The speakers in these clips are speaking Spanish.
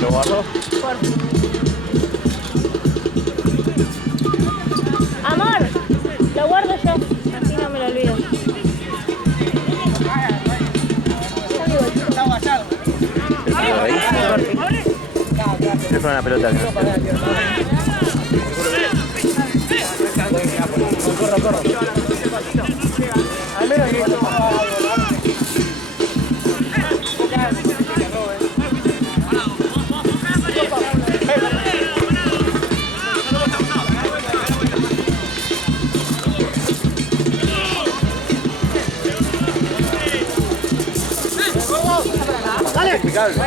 ¿Lo guardo? Amor, lo guardo yo, así no me lo olvido. Es una pelota. Corro. Al menos que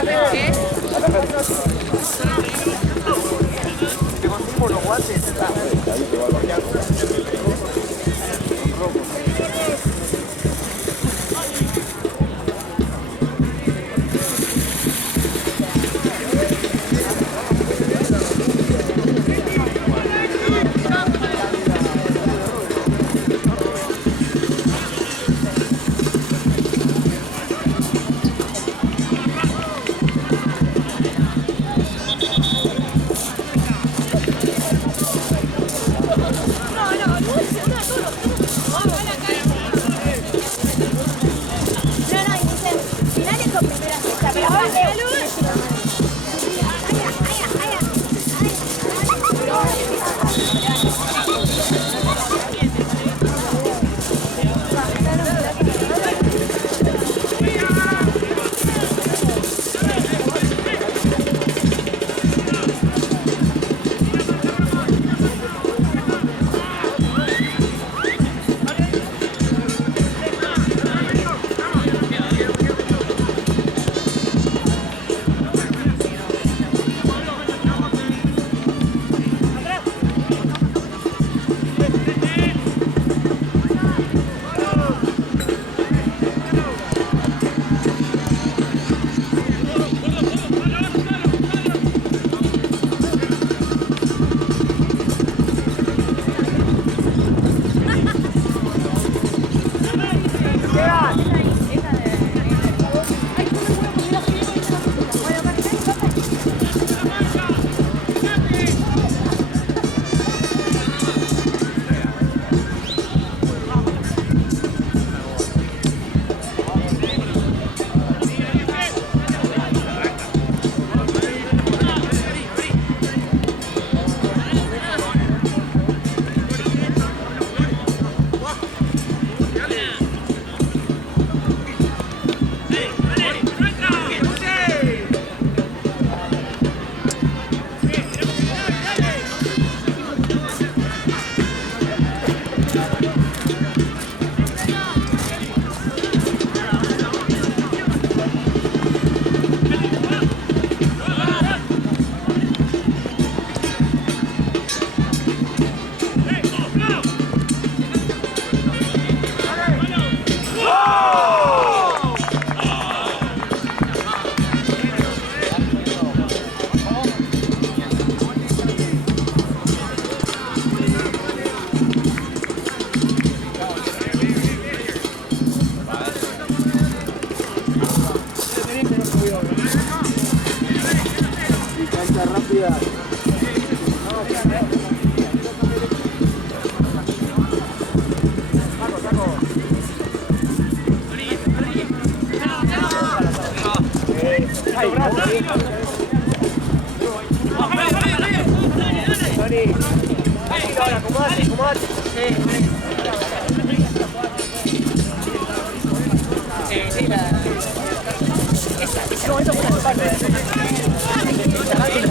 dale. ¿Qué? Te conseguimos los guantes.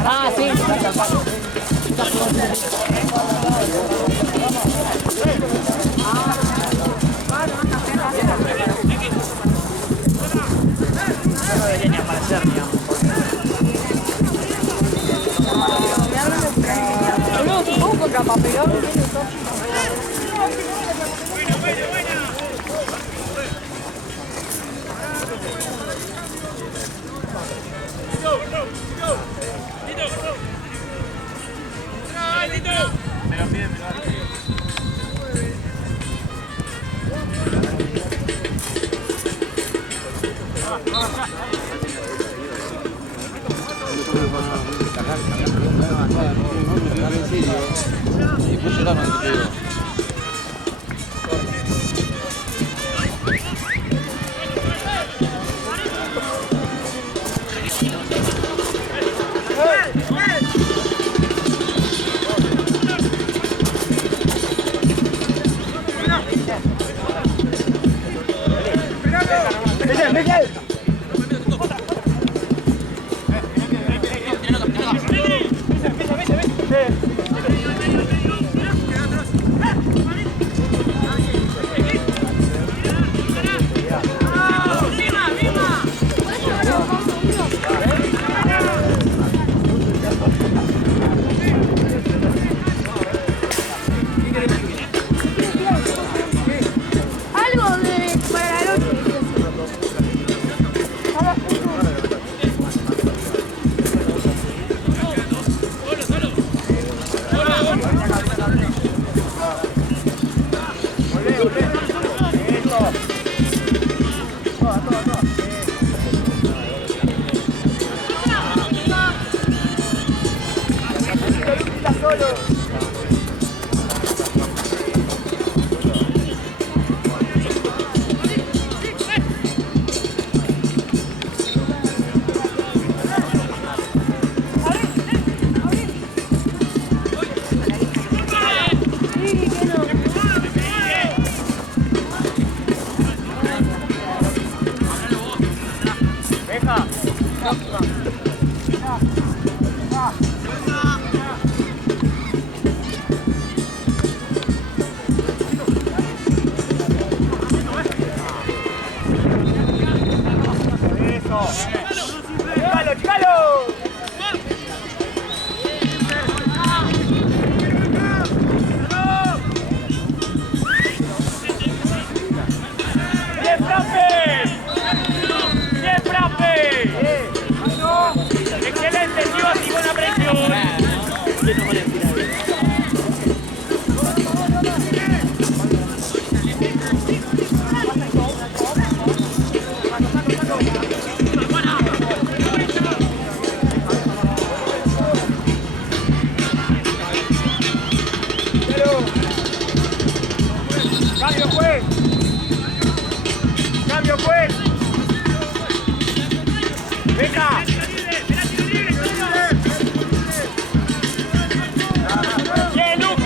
Ah, sí. No debería ni aparecer, digamos. Boludo, supongo contra Papelón. Miguel. Algo de para la noche. ¡Chicalo, chicalo! ¡Bien, Frappe! ¡Bien, Frappe! ¡Excelente, Chivas, y buena presión! ¡Cambio, juez! ¡Cambio, juez! ¡Venga! ¡Bien, Luqui!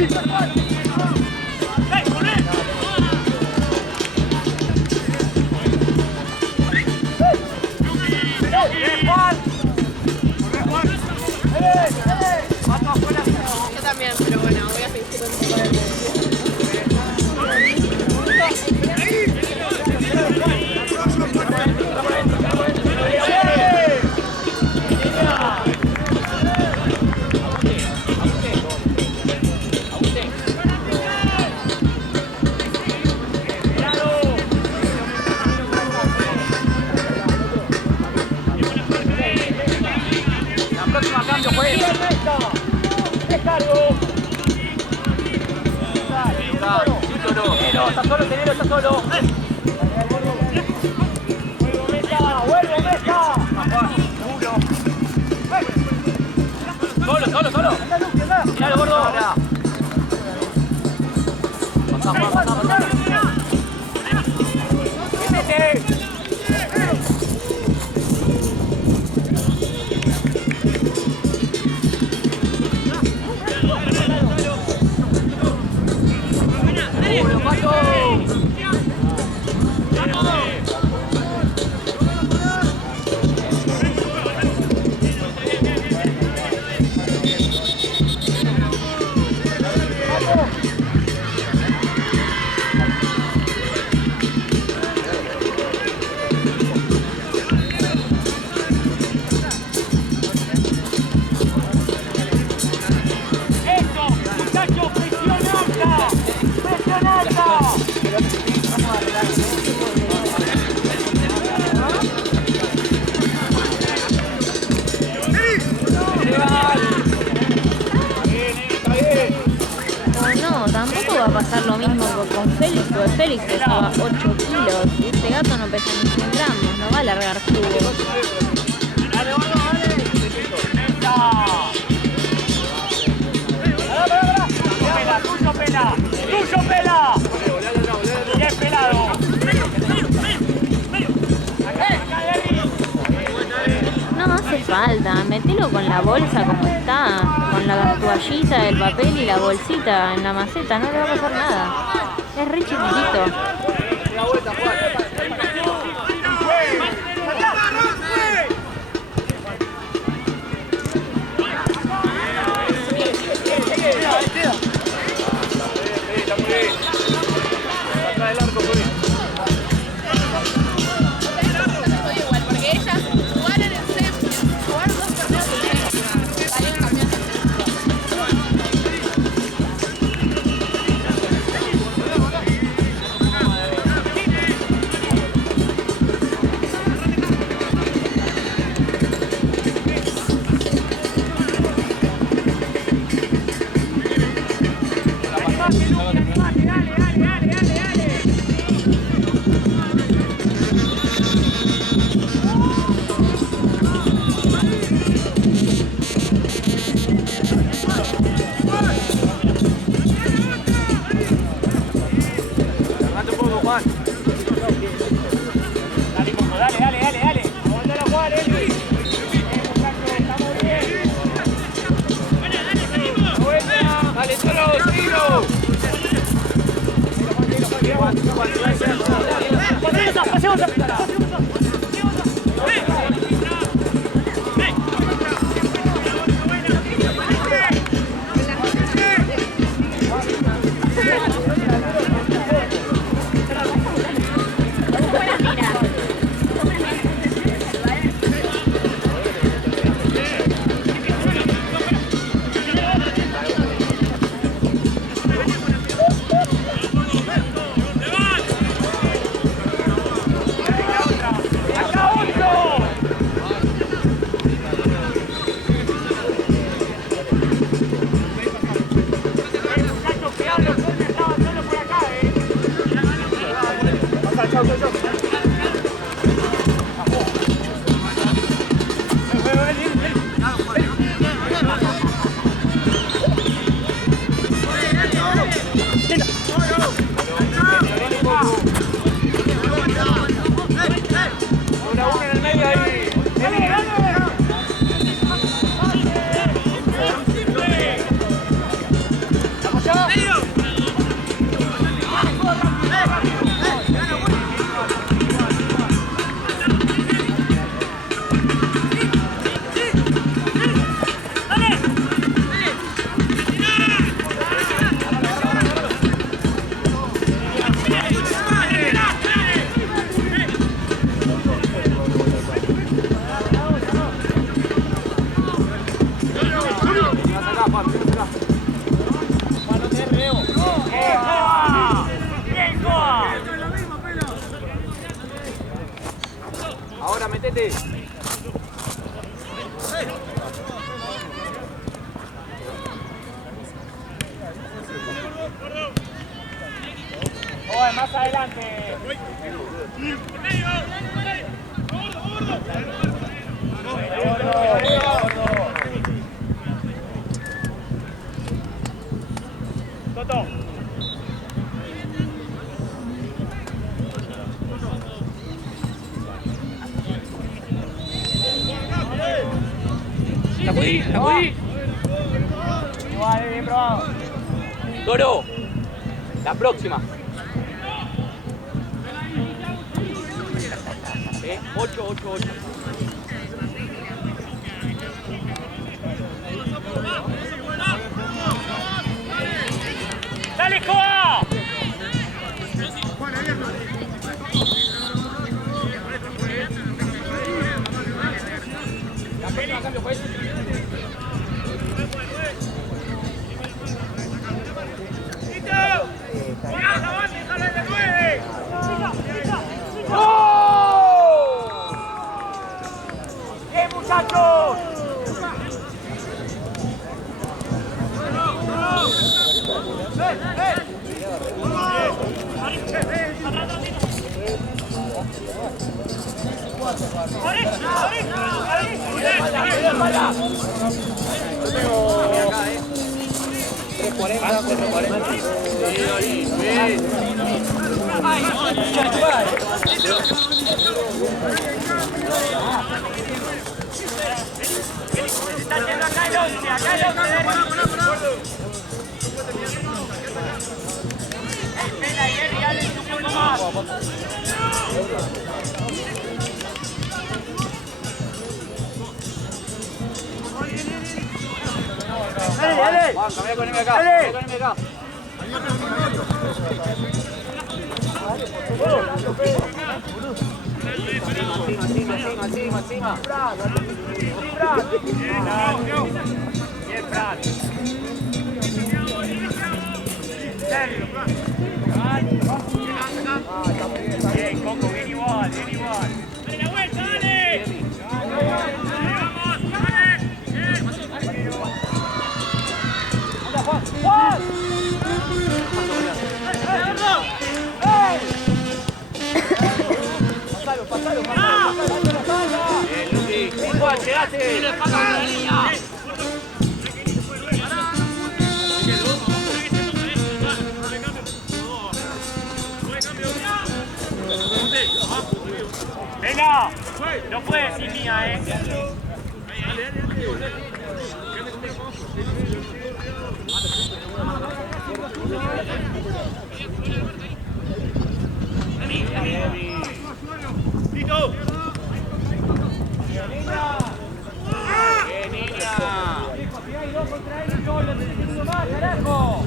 Yo también, pero bueno, voy a fingir un poco de... Está solo, Tenero, está solo. ¡Vuelvo, Mesa! Solo. Miralo, gordo. Pasá. ¡Métete! Tampoco va a pasar lo mismo con Félix, porque Félix pesaba 8 kilos y este gato no pesa ni 100 gramos, no va a largar jugo. Dale, ¡Tuyo, pela! ¡Bien pelado! No hace falta, metelo con la bolsa como está, con la toallita, el papel y la bolsita en la maceta, no le va a pasar nada. Es re chiquitito. Dale. Aguantala, Juan, Eli. Estamos bien. Dale, solo, tiro. Pasemos a... quédate. Oye, más adelante. Toto. La puedes. Vale, bien probado. Toro, la próxima. 8. ¡Dale, Coa! La pena, cambio, pues. ¡Bien, muchachos! Yo tengo acá, 340, 440. Está yendo acá el 11, acá el 11. Espera, Jerry, dale un poco más. Dale. Vamos, cambia con acá. Encima. Bien, Fran. Sergio. Bien, Coco, bien igual. ¡Dale la vuelta, dale! ¡Juan! Pasalo. Bien, Luqui. Juan, llegate. Venga, no puede decir mía, Tito. Bien, niña. Si hay 2 contra él, yo le tenés uno más, carajo.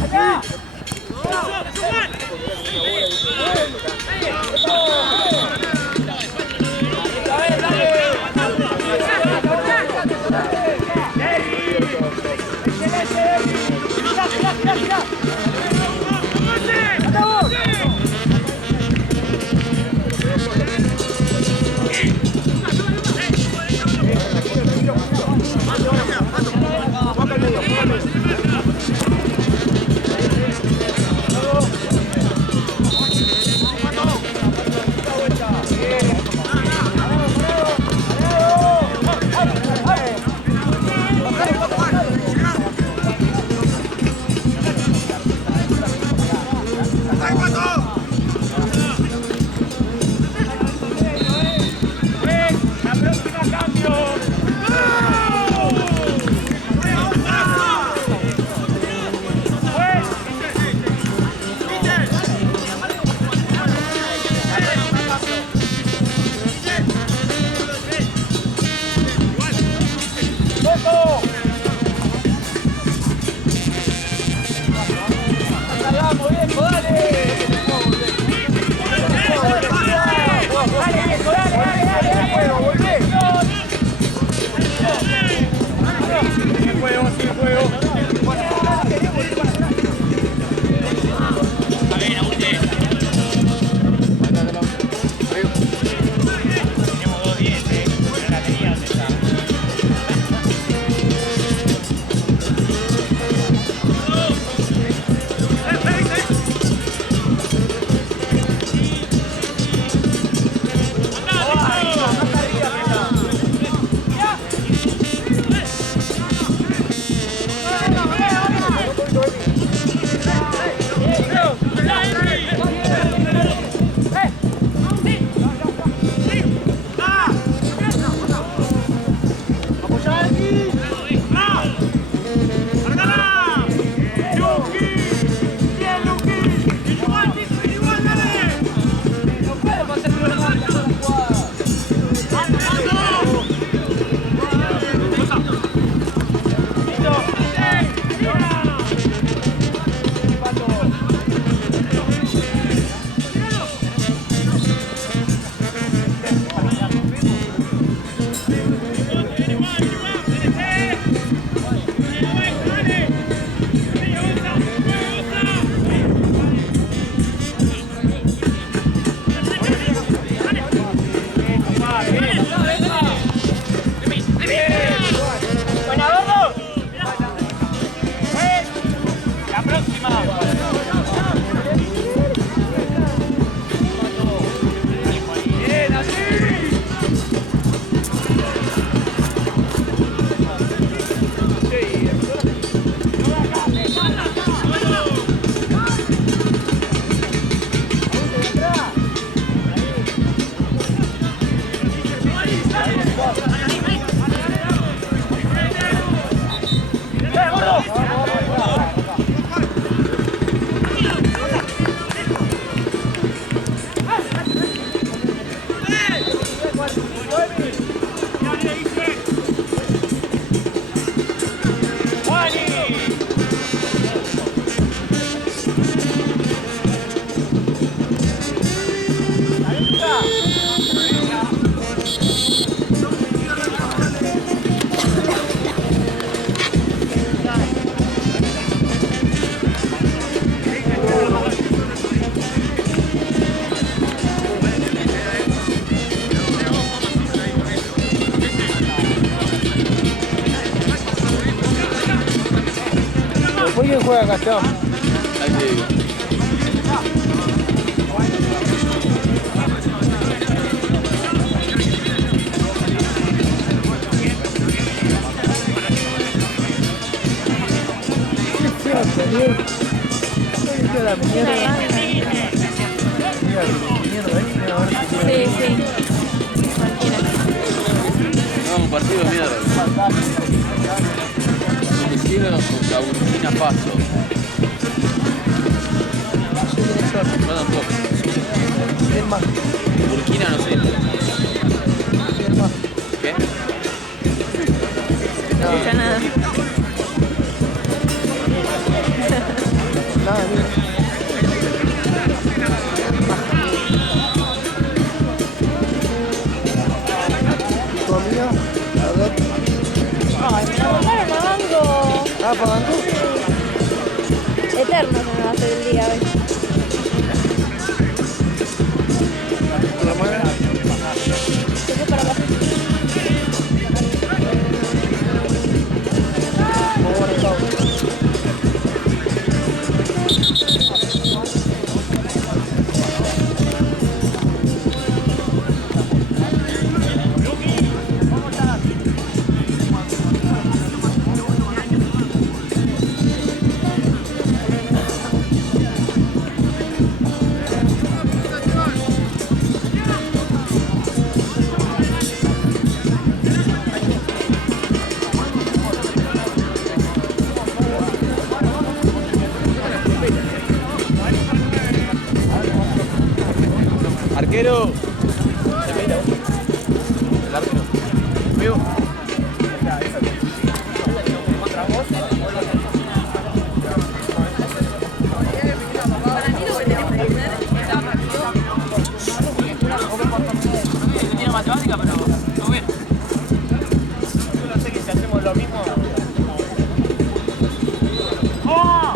¡Allá! ¡Dale, dale! La próxima. Bien, así. ¿Por quién juega Gastón? Ahí te digo. La mierda. Sí, sí. Cualquiera. No, un partido de mierda. Hicieron contra Burkina Faso. No, tampoco. Es más. Burkina no sé. ¿Qué? No escucha nada. Nada, mira. ¿Tu amiga? A ver. Ay, me la botaron a banco. Ah, ¿pagando? Eterno se me va a hacer el día hoy. ¿La mano? Se fue para acá. ¿Cómo van a estar? Arquero. El arquero. Vivo. Tenía matemática, pero no bien. Yo no sé que si hacemos lo mismo. ¡Oh!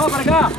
Vamos para acá.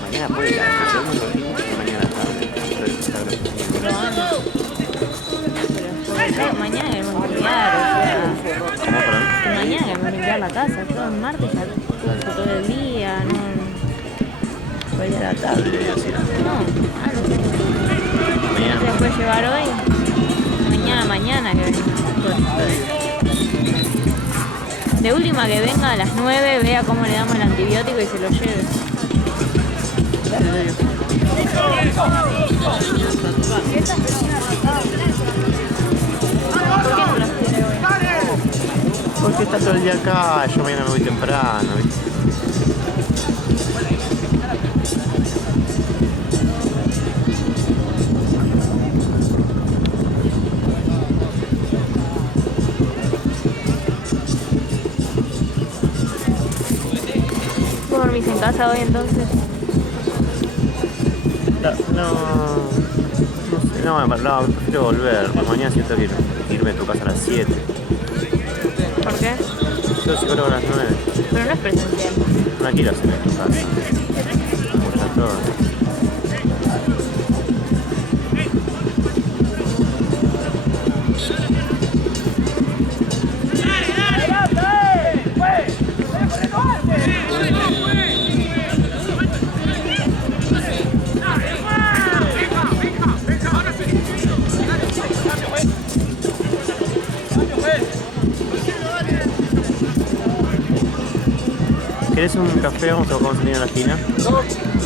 Mañana puede la mañana tarde. Mañana queremos limpiar, o sea, ¿Cómo, perdón? mañana queremos limpiar la casa, yo el martes ya todo el día, no. Mañana a la tarde, debería decir. No, no sé. Mañana. ¿Se puede llevar hoy? Mañana que venimos. De última que venga a las 9, vea cómo le damos el antibiótico y se lo lleve. ¿Por qué no las quiere hoy? Porque está todo el día acá, yo mañana me voy temprano, ¿viste? ¿Vos dormís en casa hoy entonces? No, prefiero volver. Mañana siento que irme a tu casa a las 7. ¿Por qué? Yo psicólogo a las 9. Pero no es presencial. No quiero hacer en tu casa. Como ya todo. ¿Querés un café? Vamos a salir a la esquina.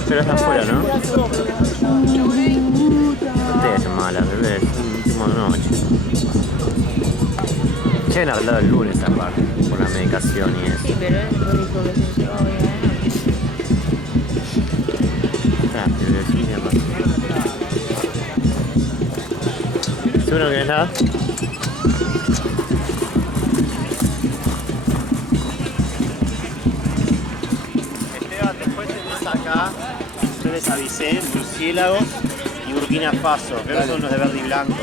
Pero es afuera, ¿no? No te hacen malas, bebé. Es un último de noche. Ya han hablado el lunes aparte, por la medicación y eso. Sí, pero él dijo que se llevaba hoy, Bebé, sí, mi ¿seguro que no es nada? Acá yo les avisé, murciélagos y Burkina Faso, creo que son unos de verde y blanco.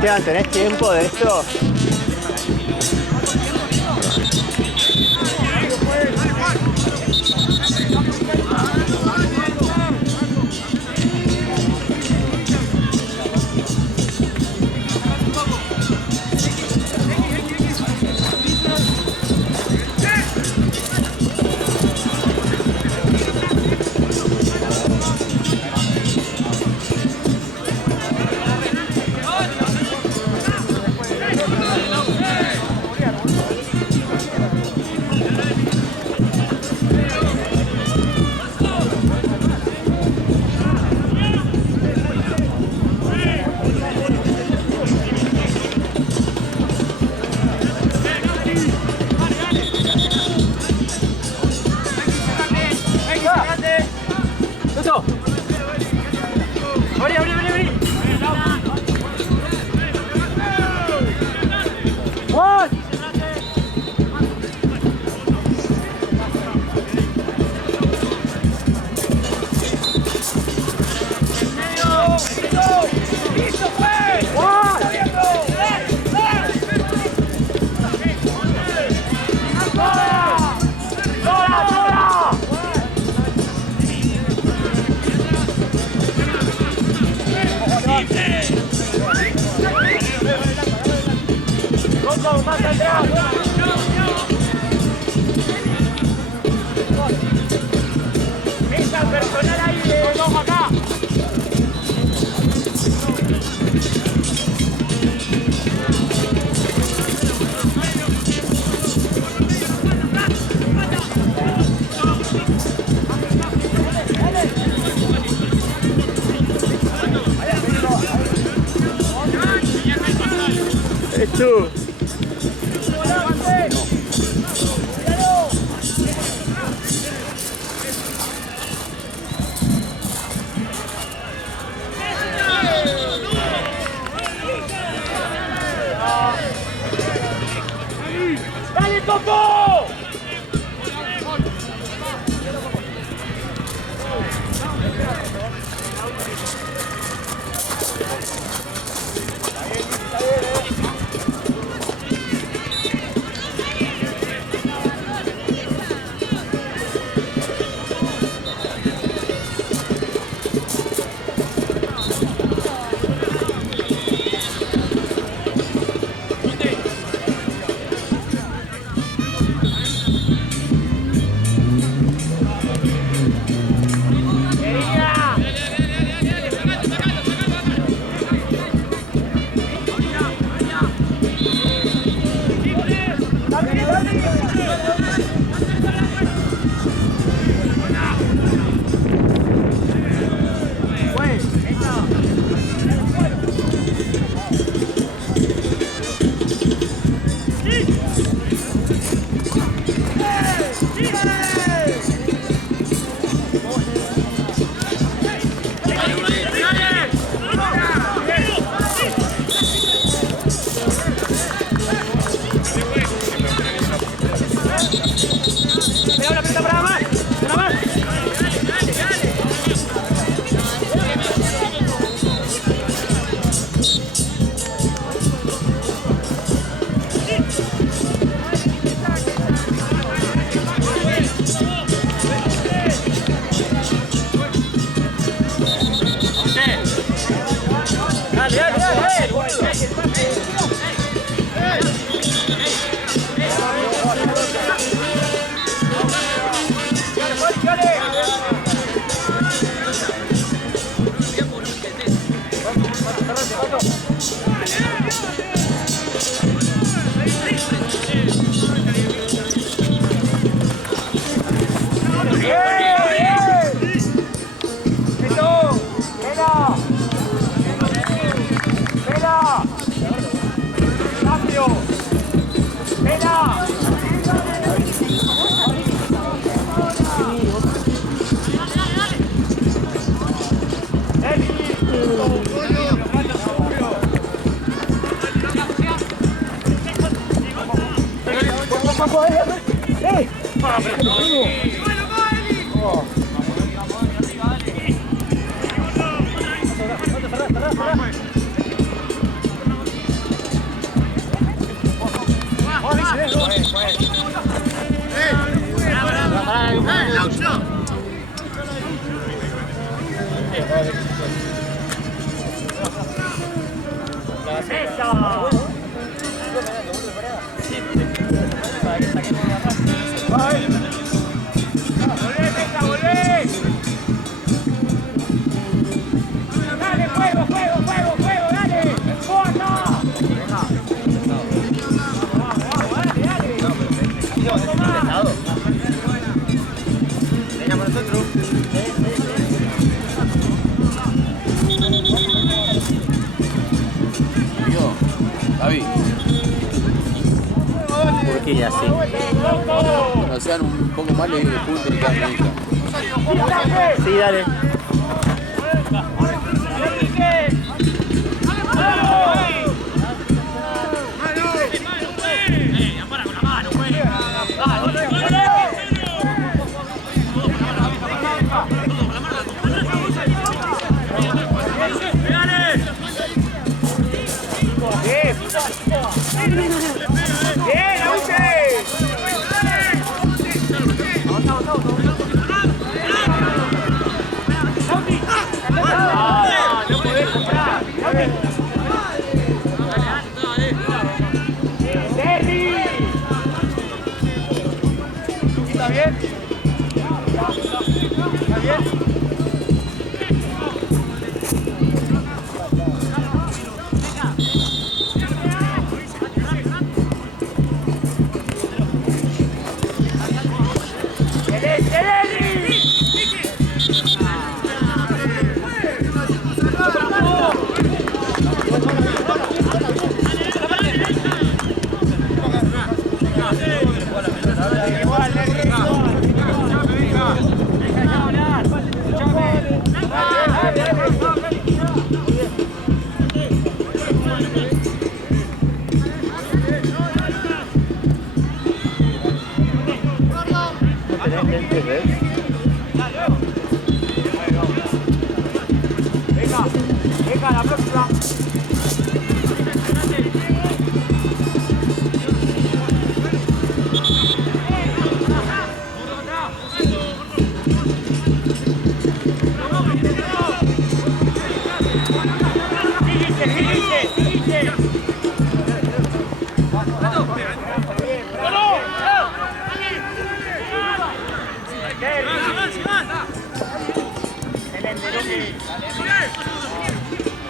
Esteban, ¿tenés tiempo de esto? Hecho. ¡Dale, Coco! Amigo, David. Urquiña, sí. Cuando sean un poco más, le digo que punto y quedan bonitas. Sí, dale.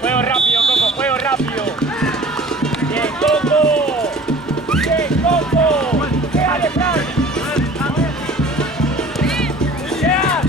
Juego rápido, Coco, juego rápido. Bien, Coco. Bien, Coco. Pégale, Fran. Llega.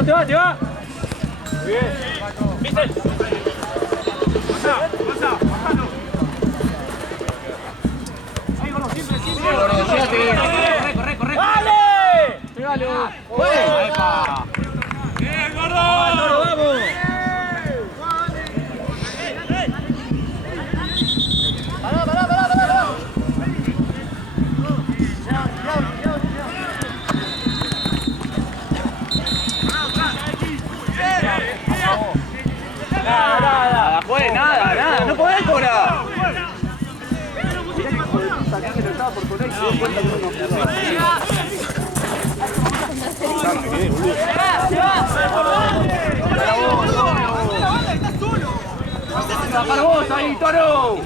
Te va, te va. Bien. ¿Viste? Pasa. Ahí, gordo, siempre. Corre. ¡Vale! ¡Pégale! ¡Epa! ¡Bien, gordo! ¡Vamos! Nada, pues nada, no podés cobrar. Que lo estaba por poner y se dio cuenta que no nos jugaba. ¡Para vos ahí, Toro!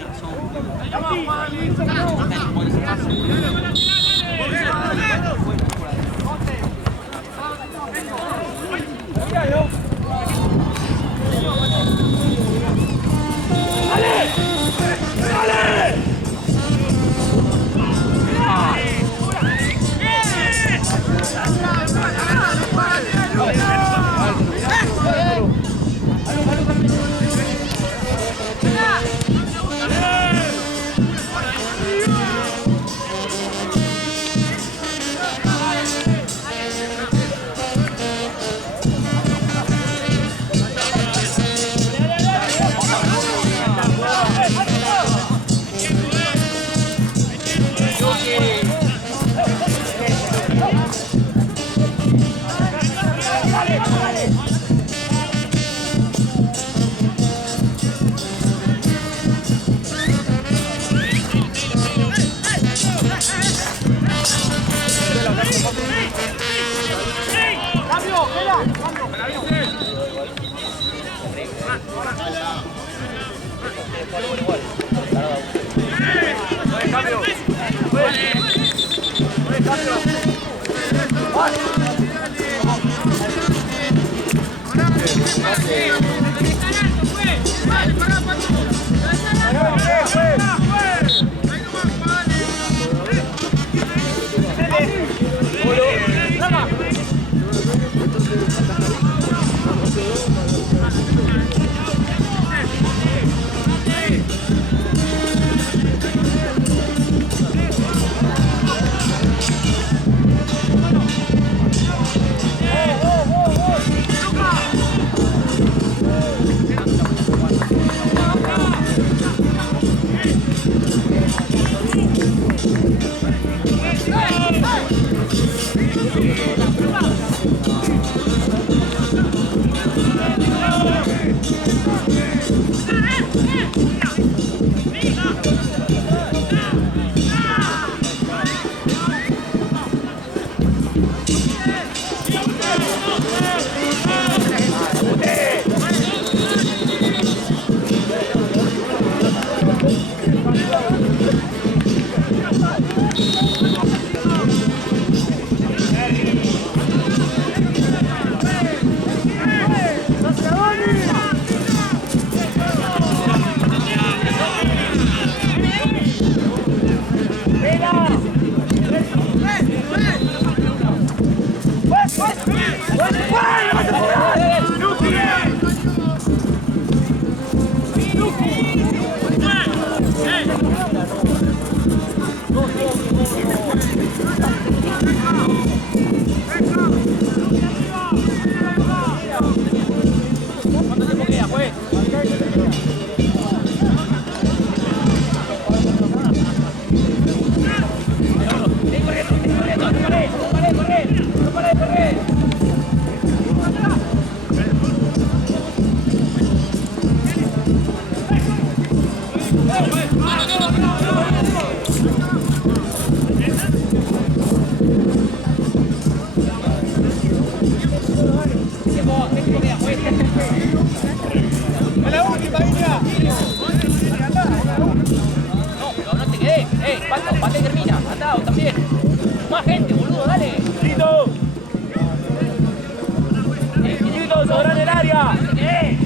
No te quedé. Pato, Pate termina. Atado también. Más gente, boludo, dale. ¡Listo! ¡Listo! ¡Sobra en el área! ¡No te quedé!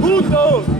¡Juntos!